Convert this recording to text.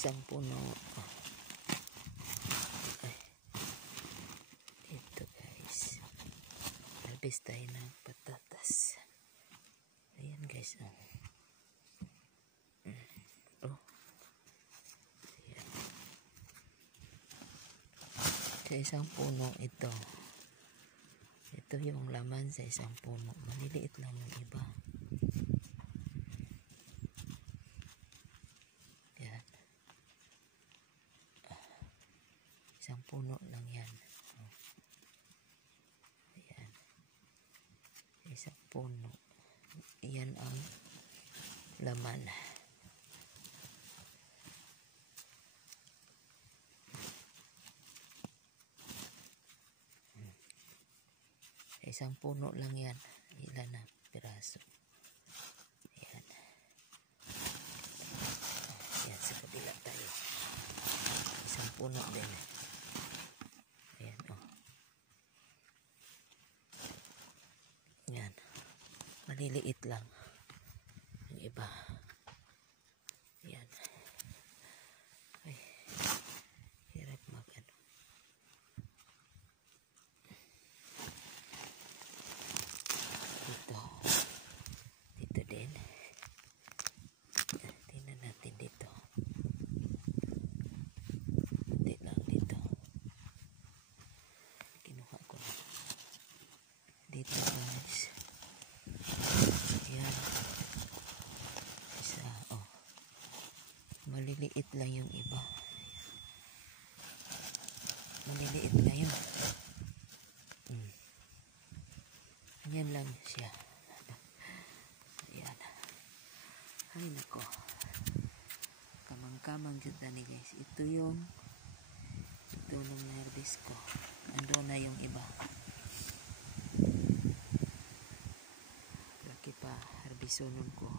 isang puno. Ay, ito guys, harvest tayo ng patatas. Ayan guys, oh. Ayan. Sa isang puno ito yung laman sa isang puno. Maliliit lang yung iba. Yan. Isang puno lang yan. Ayan. Isang puno. Yan ang laman. Isang puno lang yan. Ilan na piraso. Ayan. Ayan, sa kabila tayo. Isang puno din. Ayan, oh. Ayan. Maliliit lang. Yung iba. Ayan. Ay. Hirap mag-ano. Dito din. Tingnan natin dito. Hindi lang dito. Kinuha ko na. Dito guys. Ayan. Isa, oh. Maliliit lang yung iba. Maliliit lang yun. Ayan lang siya. Ayan. Ay nako. Kamang-kamang kita ni guys. Ito nung nervous ko. Ando na yung iba. Laki pa. Harbisonon ko.